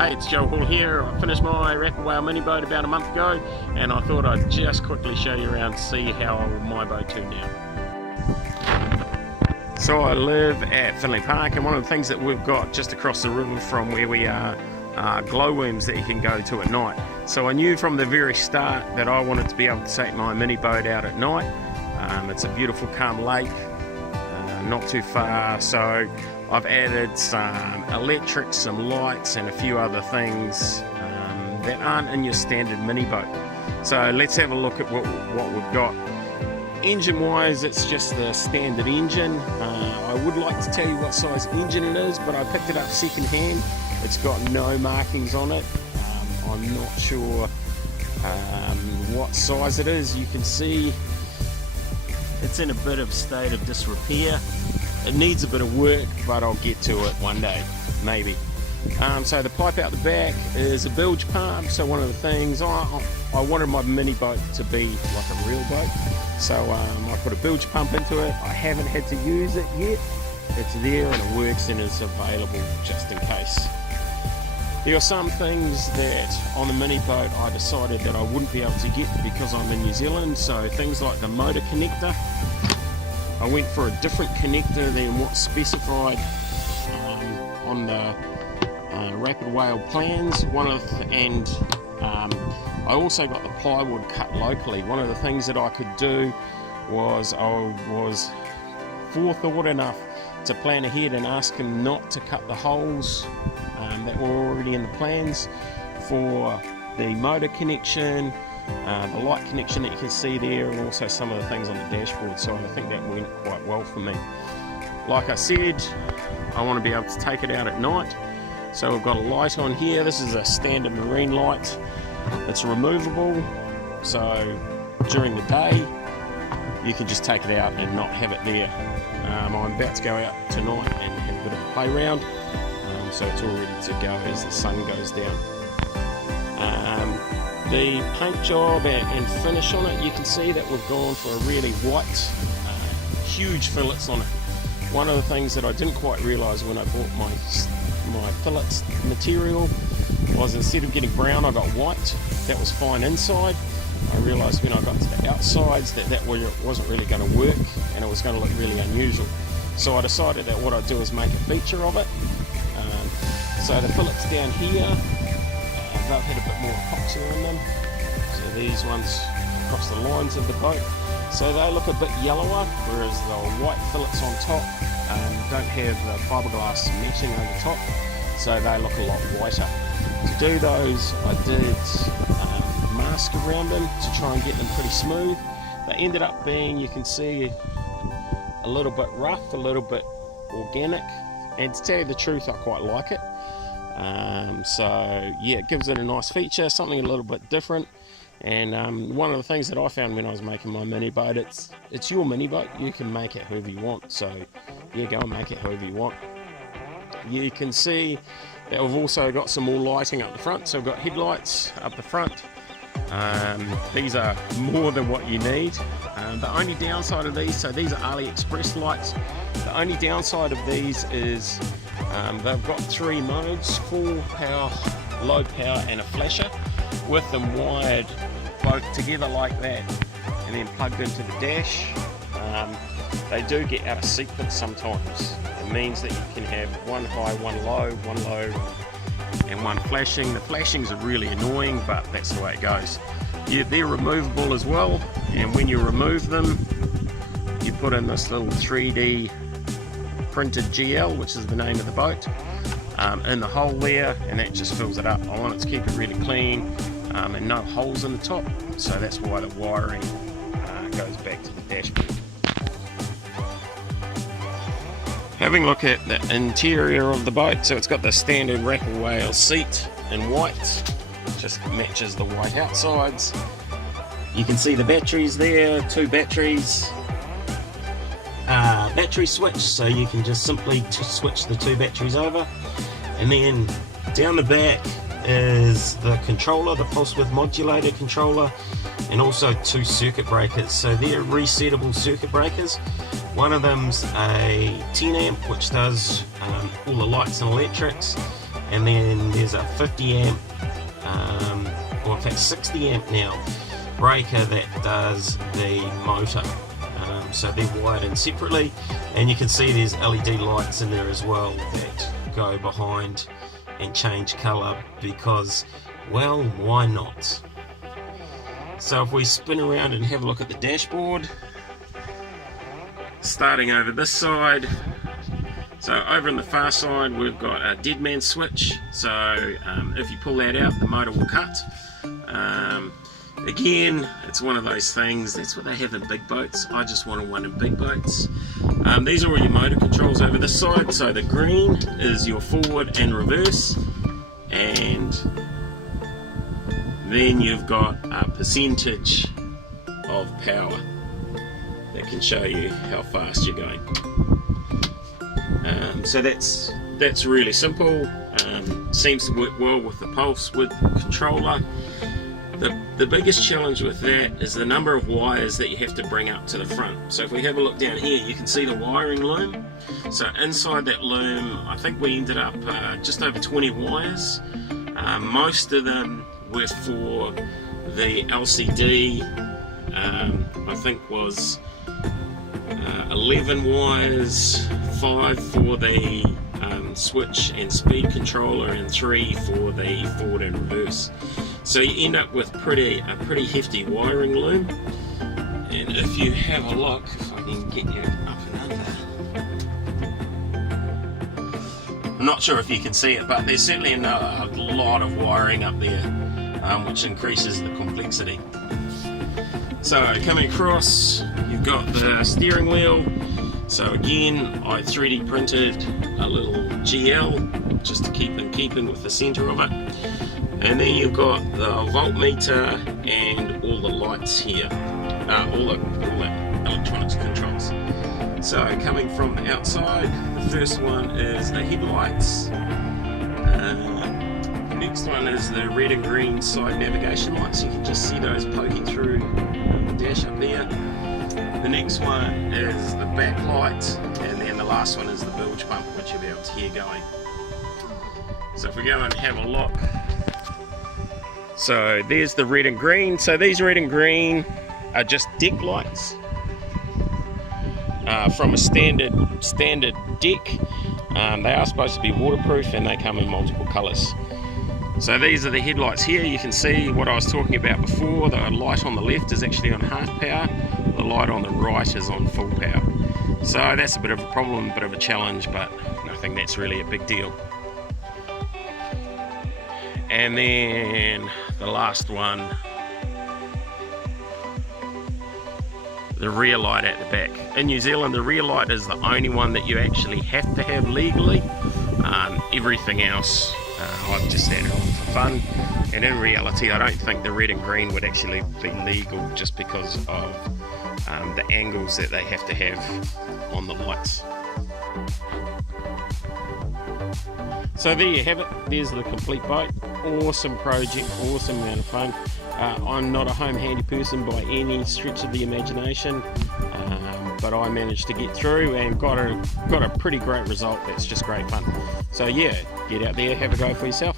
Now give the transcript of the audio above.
Hey, it's Joe Hall here. I finished my Rapid Whale mini boat about a month ago, and I thought I'd just quickly show you around to see how my boat turned out. So I live at Finley Park, and one of the things that we've got just across the river from where we are glowworms that you can go to at night. So I knew from the very start that I wanted to be able to take my mini boat out at night. It's a beautiful calm lake, not too far, so I've added some electrics, some lights and a few other things that aren't in your standard mini boat. So let's have a look at what we've got. Engine wise, it's just the standard engine. I would like to tell you what size engine it is, but I picked it up second hand. It's got no markings on it. I'm not sure what size it is. You can see it's in a bit of state of disrepair. It needs a bit of work, but I'll get to it one day, maybe. So the pipe out the back is a bilge pump. So one of the things, I wanted my mini boat to be like a real boat. So I put a bilge pump into it. I haven't had to use it yet. It's there and it works and is available just in case. There are some things that on the mini boat I decided that I wouldn't be able to get because I'm in New Zealand. So things like the motor connector, I went for a different connector than what's specified on the Rapid Whale plans. I also got the plywood cut locally. One of the things that I could do was I was forethought enough to plan ahead and ask him not to cut the holes that were already in the plans for the motor connection, the light connection that you can see there, and also some of the things on the dashboard. So I think that went quite well for me. Like I said, I want to be able to take it out at night. So we've got a light on here. This is a standard marine light. It's removable, so during the day you can just take it out and not have it there. I'm about to go out tonight and have a bit of a play round, so it's all ready to go as the sun goes down. The paint job and finish on it, you can see that we've gone for a really white, huge fillets on it. One of the things that I didn't quite realise when I bought my fillets material was instead of getting brown I got white. That was fine inside. I realised when I got to the outsides that wasn't really going to work and it was going to look really unusual. So I decided that what I'd do is make a feature of it. So the fillets down here, they've had a bit more epoxy on them. So these ones across the lines of the boat. So they look a bit yellower, whereas the white fillets on top don't have the fiberglass meshing over top, so they look a lot whiter. To do those, I did mask around them to try and get them pretty smooth. They ended up being, you can see, a little bit rough, a little bit organic, and to tell you the truth, I quite like it. So yeah, it gives it a nice feature, something a little bit different. And one of the things that I found when I was making my mini boat, it's your mini boat, you can make it however you want. So yeah, go and make it however you want. You can see that we've also got some more lighting up the front. So we've got headlights up the front. These are more than what you need. The only downside of these, so these are AliExpress lights. The only downside of these is they've got 3 modes: full power, low power and a flasher, with them wired both together like that and then plugged into the dash. They do get out of sequence sometimes. It means that you can have one high, one low, and one flashing. The flashings are really annoying, but that's the way it goes. Yeah, they're removable as well, and when you remove them, you put in this little 3D printed GL, which is the name of the boat, in the hole there, and that just fills it up. I want it to keep it really clean and no holes in the top, so that's why the wiring goes back to the dashboard. Having a look at the interior of the boat, so it's got the standard Rapid Whale seat in white, just matches the white outsides. You can see the batteries there, 2 batteries. Battery switch, so you can just simply switch the 2 batteries over. And then down the back is the controller, the pulse width modulator controller, and also 2 circuit breakers. So they're resettable circuit breakers. One of them's a 10 amp, which does all the lights and electrics, and then there's a 50 amp, or in fact 60 amp now, breaker that does the motor. So they're wired in separately, and you can see there's LED lights in there as well that go behind and change colour because, well, why not? So if we spin around and have a look at the dashboard, starting over this side, so over on the far side we've got a dead man switch, so if you pull that out the motor will cut. Again, it's one of those things, that's what they have in big boats. I just wanted one in big boats. These are all your motor controls over this side. So the green is your forward and reverse, and then you've got a percentage of power that can show you how fast you're going. So that's really simple. Seems to work well with the pulse width controller. The biggest challenge with that is the number of wires that you have to bring up to the front. So if we have a look down here, you can see the wiring loom. So inside that loom, I think we ended up just over 20 wires. Most of them were for the LCD, I think was 11 wires, 5 for the switch and speed controller, and 3 for the forward and reverse. So you end up with a pretty hefty wiring loom. And if you have a look, if I can get you up and under, I'm not sure if you can see it, but there's certainly a lot of wiring up there, which increases the complexity. So coming across, you've got the steering wheel. So again, I 3D printed a little GL just to keep in keeping with the center of it. And then you've got the voltmeter and all the lights here, all the electronics controls. So coming from the outside, the first one is the headlights. The next one is the red and green side navigation lights. You can just see those poking through the dash up there. The next one is the backlight, and then the last one is the bilge pump, which you'll be able to hear going. So if we go and have a look, so there's the red and green. So these red and green are just deck lights from a standard deck. They are supposed to be waterproof, and they come in multiple colours. So these are the headlights here. You can see what I was talking about before. The light on the left is actually on half power. The light on the right is on full power. So that's a bit of a problem, a bit of a challenge, but nothing that's really a big deal. And then the last one, the rear light at the back. In New Zealand, the rear light is the only one that you actually have to have legally. Everything else, I've just added on for fun. And in reality, I don't think the red and green would actually be legal, just because of the angles that they have to have on the lights. So there you have it. There's the complete boat. Awesome project, awesome amount of fun. I'm not a home handy person by any stretch of the imagination, but I managed to get through and got a pretty great result. That's just great fun. So yeah, get out there, have a go for yourself.